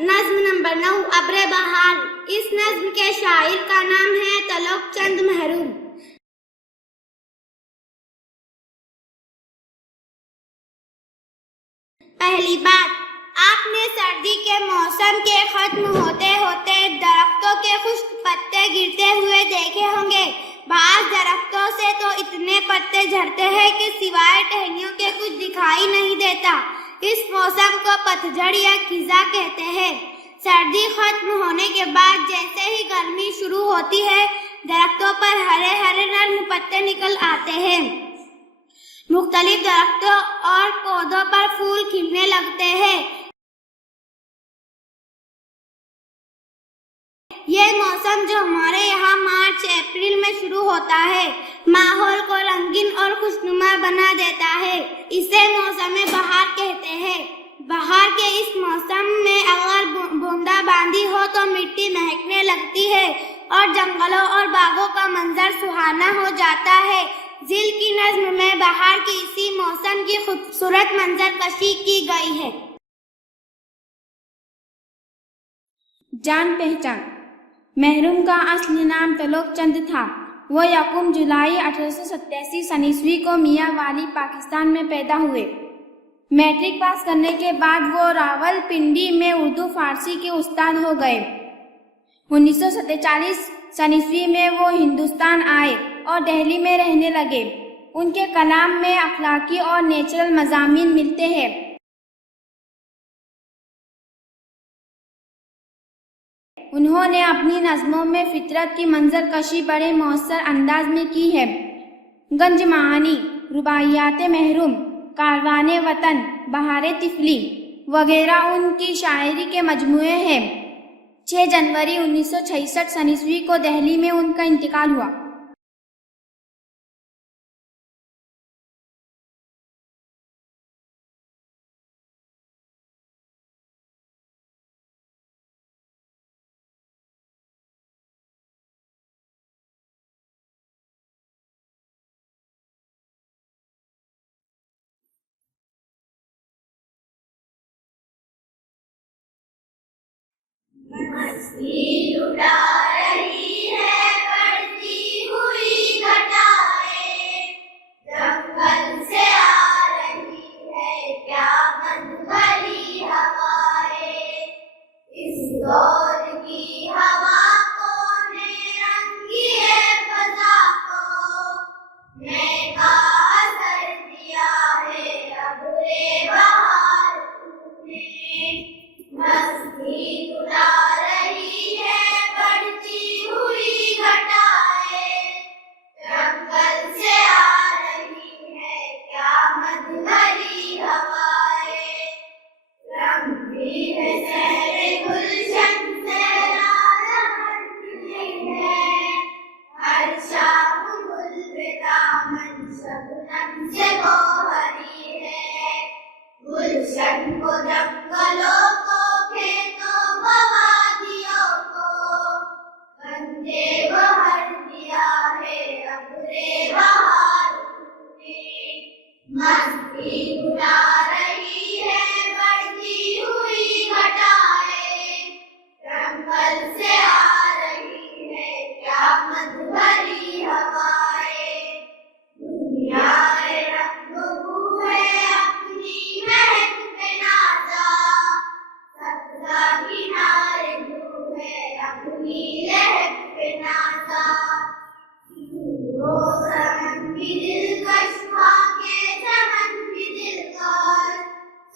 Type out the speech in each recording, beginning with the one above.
نظم نمبر 9 ابر بہار۔ اس نظم کے شاعر کا نام ہے تلوک چند محروم۔ پہلی بات، آپ نے سردی کے موسم کے ختم ہوتے ہوتے درختوں کے خشک پتے گرتے ہوئے دیکھے ہوں گے۔ بعض درختوں سے تو اتنے پتے جھڑتے ہیں کہ سوائے ٹہنیوں کے کچھ دکھائی نہیں دیتا۔ اس موسم کو پتجھڑ یا خزاں کہتے ہیں۔ سردی ختم ہونے کے بعد جیسے ہی گرمی شروع ہوتی ہے، درختوں پر ہرے ہرے نرم پتے نکل آتے ہیں۔ مختلف درختوں اور پودوں پر پھول کھلنے لگتے ہیں۔ یہ موسم جو ہمارے یہاں مارچ اپریل میں شروع ہوتا ہے، ماحول کو رنگین اور خوشنما بنا دیتا ہے۔ اسے موسم بہار کہتے ہیں۔ بہار کے اس موسم میں اگر بوندا باندی ہو تو مٹی مہکنے لگتی ہے اور جنگلوں اور باغوں کا منظر سہانا ہو جاتا ہے۔ ذیل کی نظم میں بہار کی اسی موسم کی خوبصورت منظر کشی کی گئی ہے۔ جان پہچان۔ محروم کا اصل نام تلوک چند تھا۔ وہ یکم جولائی 1887 کو میاں والی پاکستان میں پیدا ہوئے۔ میٹرک پاس کرنے کے بعد وہ راول پنڈی میں اردو فارسی کے استاد ہو گئے۔ 1947 میں وہ ہندوستان آئے اور دہلی میں رہنے لگے۔ ان کے کلام میں اخلاقی اور نیچرل مضامین ملتے ہیں۔ انہوں نے اپنی نظموں میں فطرت کی منظر کشی بڑے مؤثر انداز میں کی ہے۔ گنج معانی، رباعیات محروم، کاروان وطن، بہار طفلی وغیرہ ان کی شاعری کے مجموعے ہیں۔ 6 جنوری 1966 کو دہلی میں ان کا انتقال ہوا۔ مستی اڑا رہی ہے بڑھتی ہوئی گھٹائیں، جنگل سے آ رہی ہے کیا من بھری ہوائیں، اس دور کی ہوا کو نے رنگی ہے فضا کو، میں کا اثر دیا ہے ابر بہار نے، مستی اڑا رہی ہے بڑھتی ہوئی گھٹائیں، جنگل سے آ رہی ہے کیا مد بھری ہوائیں، رنگ بھی ہے سحر گلشن سیرا رہی ہے، ہر شاخ گل پہ دامن شبنم سے گوہری ہے، گلشن کو جنگلوں کو کھیتوں کو وادیوں کو بندے بہر دیا ہے ابر بہار نے، مستی اڑا رہی ہے بڑھتی ہوئی گھٹائیں، جنگل سے آ رہی ہے کیا مد بھری ہوائیں، دنیا رنگ بو ہے اپنی مہک پہ نازا، سبزہ کنارے بو ہے اپنی لہک پہ نازا، روزن بھی دلکش خاکے چمن بھی دلکش،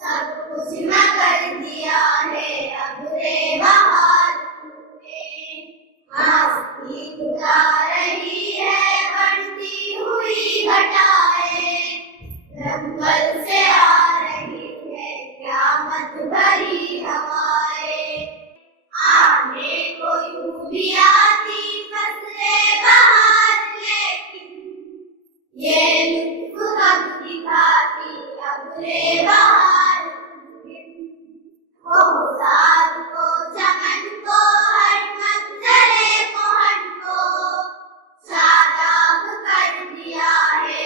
سب کچھ مگر دیا ہے ابر بہار نے، مستی اڑا رہی ہے بڑھتی ہوئی گھٹائیں، جنگل سے آ رہی ہے کیا مد بھری ہوائیں، آنے کو یوں بھی آتی فصلیں بہار لیکن یہ لطف کب دکھاتی ابر بہار کو، سال کو چمن کو ہر منظرے کو ہن کو شاداب کر دیا ہے